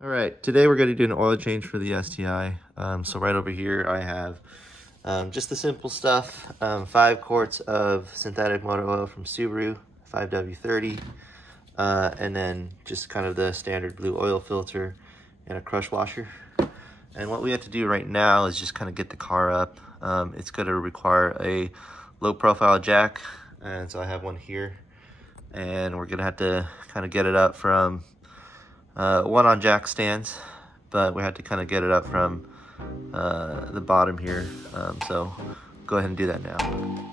All right, today we're going to do an oil change for the STI. So right over here I have just the simple stuff, 5 quarts of synthetic motor oil from Subaru, 5W30, and then just kind of the standard blue oil filter and a crush washer. And what we have to do right now is just kind of get the car up. It's going to require a low profile jack, and so I have one here, and we're going to have to kind of get it up from one on jack stands, but we had to kind of get it up from the bottom here. So go ahead and do that now.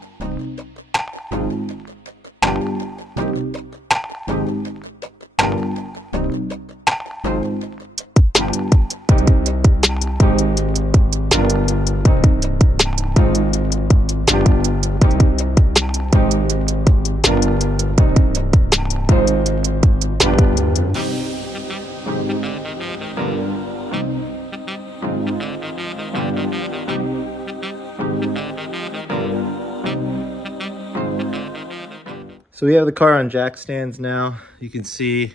So we have the car on jack stands now. You can see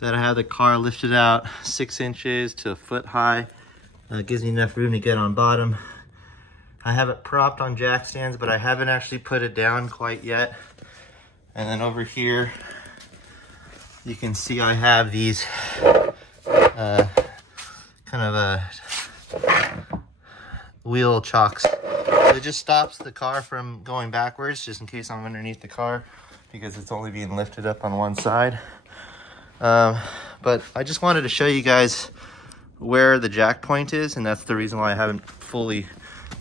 that I have the car lifted out 6 inches to a foot high. Gives me enough room to get on bottom. I have it propped on jack stands, but I haven't actually put it down quite yet. And then over here, you can see I have these kind of wheel chocks. So it just stops the car from going backwards, just in case I'm underneath the car, because it's only being lifted up on one side. But I just wanted to show you guys where the jack point is, and that's the reason why I haven't fully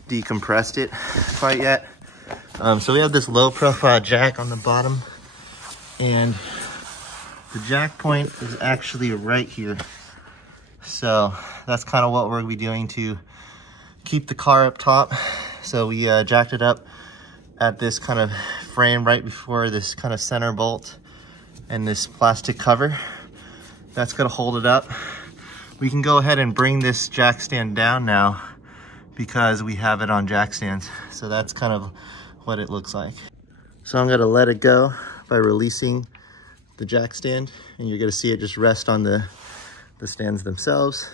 decompressed it quite yet. So we have this low profile jack on the bottom, and the jack point is actually right here. So that's kind of what we're gonna be doing to keep the car up top. So we jacked it up at this kind of frame right before this kind of center bolt and this plastic cover. That's gonna hold it up. We can go ahead and bring this jack stand down now because we have it on jack stands. So that's kind of what it looks like. So I'm gonna let it go by releasing the jack stand, and you're gonna see it just rest on the stands themselves.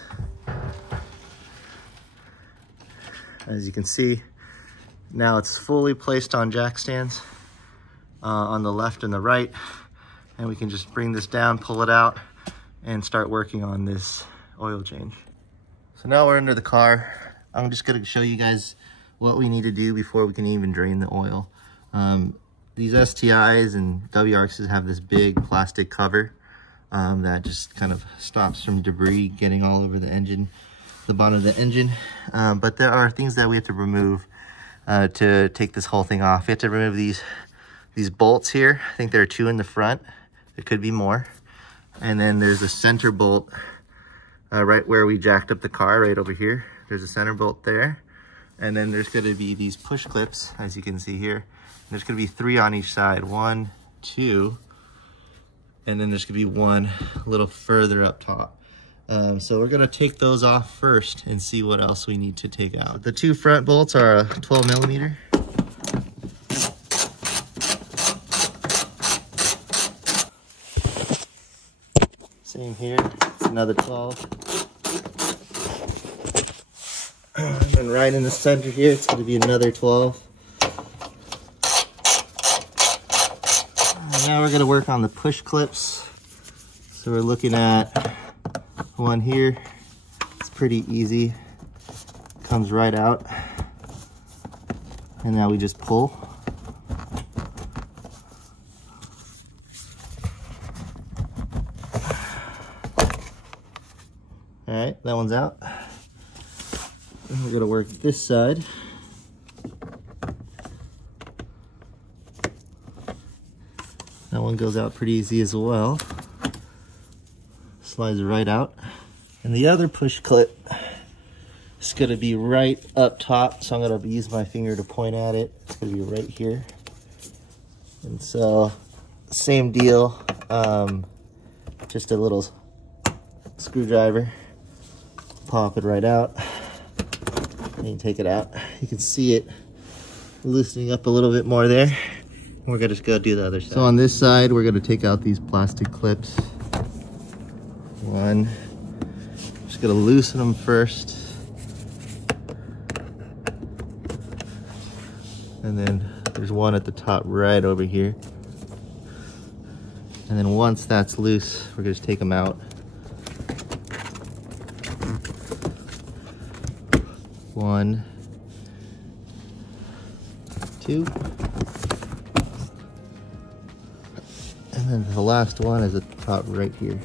As you can see, now it's fully placed on jack stands on the left and the right, and we can just bring this down, pull it out, and start working on this oil change. So now we're under the car. I'm just gonna show you guys what we need to do before we can even drain the oil. These STIs and WRXs have this big plastic cover that just kind of stops from debris getting all over the engine, the bottom of the engine. But there are things that we have to remove to take this whole thing off. We have to remove these bolts here. I think there are 2 in the front. There could be more. And then there's a center bolt right where we jacked up the car, right over here. There's a center bolt there. And then there's gonna be these push clips, as you can see here. There's gonna be 3 on each side. 1, 2, and then there's gonna be 1 a little further up top. So we're gonna take those off first and see what else we need to take out. So the 2 front bolts are a 12 millimeter. Same here, it's another 12. And then right in the center here, it's gonna be another 12. And now we're gonna work on the push clips. So we're looking at one here. It's pretty easy, comes right out, and now we just pull. All right, that one's out. And we're gonna work this side. That one goes out pretty easy as well. Slides right out. And the other push clip is gonna be right up top. So I'm gonna use my finger to point at it. It's gonna be right here. And so, same deal, just a little screwdriver. Pop it right out. And you take it out. You can see it loosening up a little bit more there. We're gonna just go do the other side. So on this side, we're gonna take out these plastic clips. 1, just gonna loosen them first. And then there's one at the top right over here. And then once that's loose, we're gonna just take them out. One, two. And then the last one is at the top right here.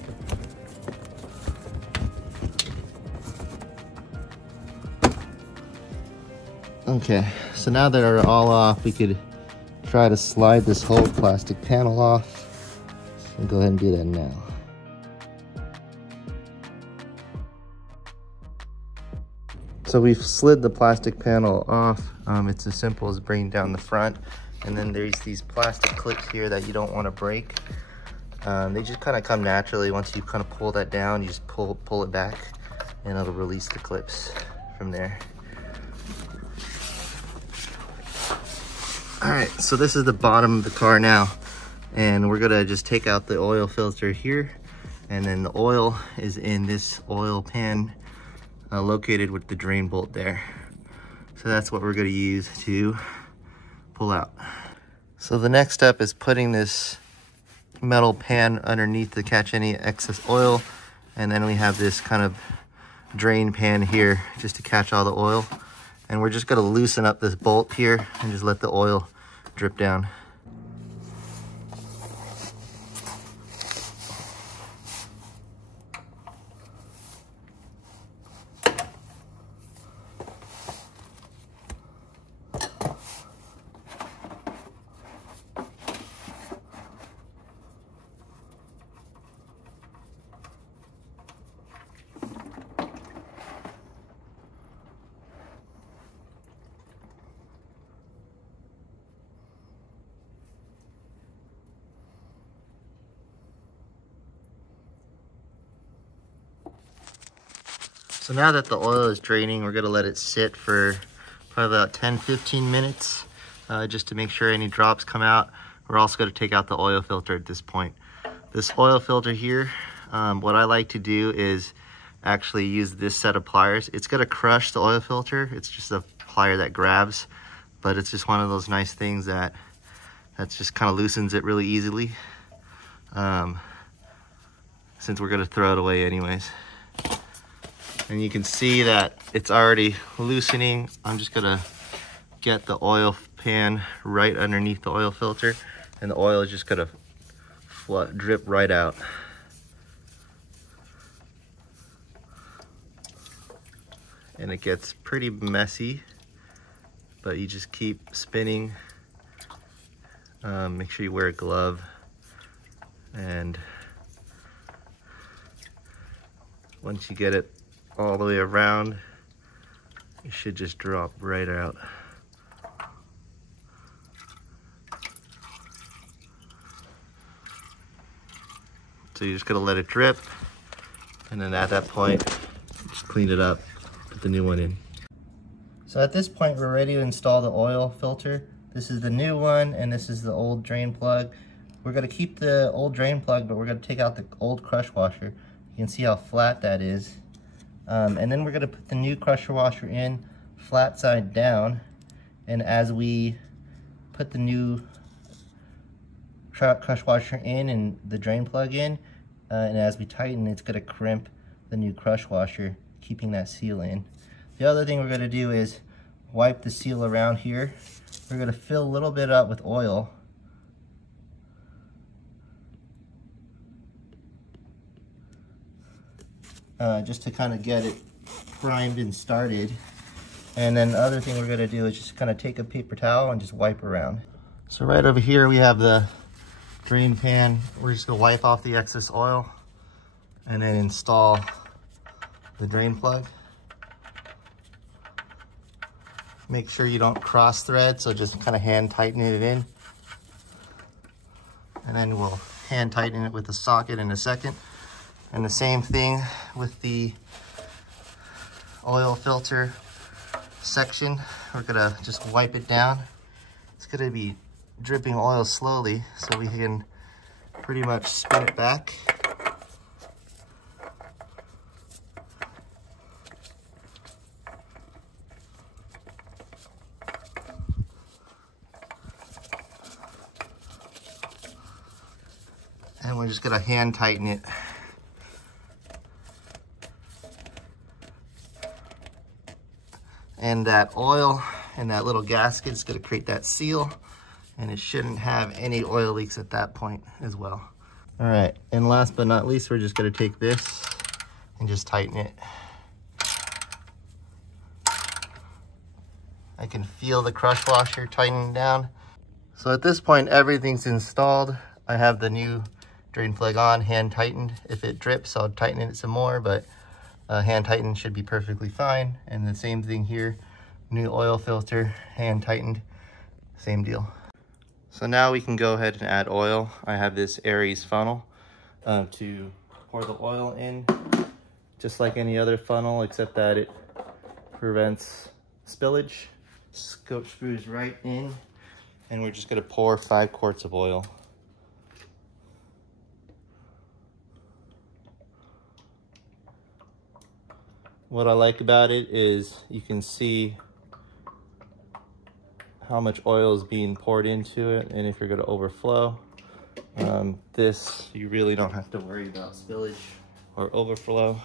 Okay, so now that they're all off, we could try to slide this whole plastic panel off. And go ahead and do that now. So we've slid the plastic panel off. It's as simple as bringing down the front. And then there's these plastic clips here that you don't want to break. They just kind of come naturally. Once you kind of pull that down, you just pull it back and it'll release the clips from there. All right, so this is the bottom of the car now. And we're gonna just take out the oil filter here. And then the oil is in this oil pan located with the drain bolt there. So that's what we're gonna use to pull out. So the next step is putting this metal pan underneath to catch any excess oil. And then we have this kind of drain pan here just to catch all the oil. And we're just gonna loosen up this bolt here and just let the oil drip down. So now that the oil is draining, we're gonna let it sit for probably about 10-15 minutes just to make sure any drops come out. We're also gonna take out the oil filter at this point. This oil filter here, what I like to do is actually use this set of pliers. It's gonna crush the oil filter. It's just a plier that grabs, but it's just one of those nice things that just kind of loosens it really easily since we're gonna throw it away anyways. And you can see that it's already loosening. I'm just gonna get the oil pan right underneath the oil filter, and the oil is just gonna drip right out. And it gets pretty messy, but you just keep spinning. Make sure you wear a glove, and once you get it all the way around, it should just drop right out. So you're just gonna let it drip, and then at that point, just clean it up, put the new one in. So at this point, we're ready to install the oil filter. This is the new one, and this is the old drain plug. We're gonna keep the old drain plug, but we're gonna take out the old crush washer. You can see how flat that is. And then we're gonna put the new crusher washer in flat side down. And as we put the new crush washer in and the drain plug in, and as we tighten, it's gonna crimp the new crush washer, keeping that seal in. The other thing we're gonna do is wipe the seal around here. We're gonna fill a little bit up with oil. Just to kind of get it primed and started. And then the other thing we're gonna do is just kind of take a paper towel and just wipe around. So right over here we have the drain pan. We're just gonna wipe off the excess oil and then install the drain plug. Make sure you don't cross thread, so just kind of hand tighten it in. And then we'll hand tighten it with the socket in a second. And the same thing with the oil filter section. We're gonna just wipe it down. It's gonna be dripping oil slowly, so we can pretty much spin it back. and we're just gonna hand tighten it. And that oil and that little gasket is gonna create that seal, and it shouldn't have any oil leaks at that point as well. All right, and last but not least, we're just gonna take this and just tighten it. I can feel the crush washer tightening down. So at this point, everything's installed. I have the new drain plug on, hand tightened. If it drips, I'll tighten it some more, but hand tightened should be perfectly fine. And the same thing here, new oil filter, hand tightened, same deal. So now we can go ahead and add oil. I have this Aries funnel to pour the oil in, just like any other funnel, except that it prevents spillage. Screws right in, and we're just gonna pour 5 quarts of oil. What I like about it is you can see how much oil is being poured into it, and if you're going to overflow, this you really don't have to worry about spillage or overflow.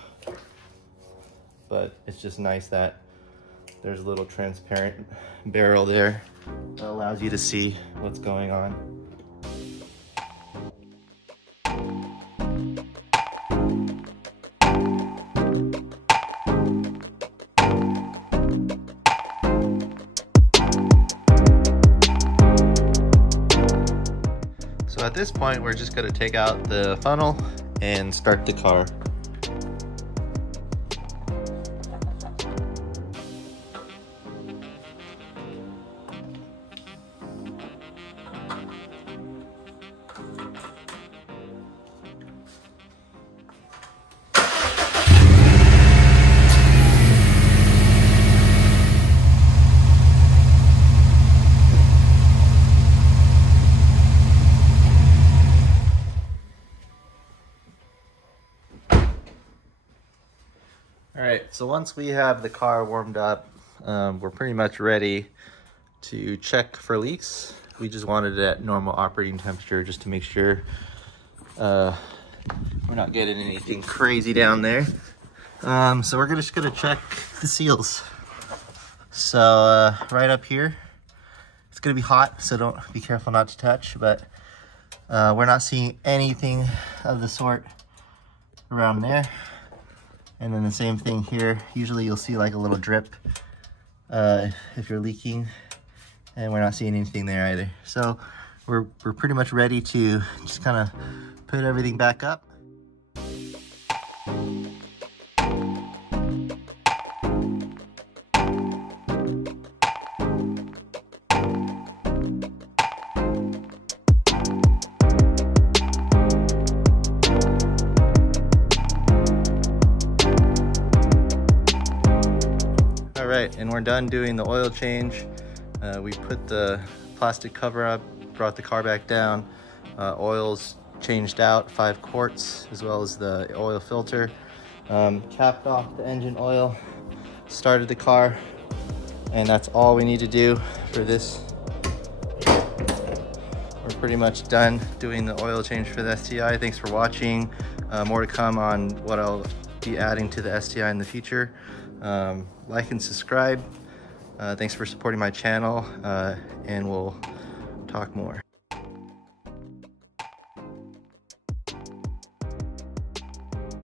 But it's just nice that there's a little transparent barrel there that allows you to see what's going on. So at this point, we're just going to take out the funnel and start the car. All right, so once we have the car warmed up, we're pretty much ready to check for leaks. We just wanted it at normal operating temperature just to make sure we're not getting anything crazy down there. So we're just gonna check the seals. So right up here, it's gonna be hot, so don't be careful not to touch, but we're not seeing anything of the sort around there. And then the same thing here. Usually you'll see like a little drip if you're leaking, and we're not seeing anything there either. So we're pretty much ready to just kind of put everything back up. Right, and we're done doing the oil change. We put the plastic cover up, brought the car back down. Oil's changed out, 5 quarts, as well as the oil filter. Capped off the engine oil, started the car, and that's all we need to do for this. We're pretty much done doing the oil change for the STI. Thanks for watching. More to come on what I'll be adding to the STI in the future. Like and subscribe. Thanks for supporting my channel, and we'll talk more.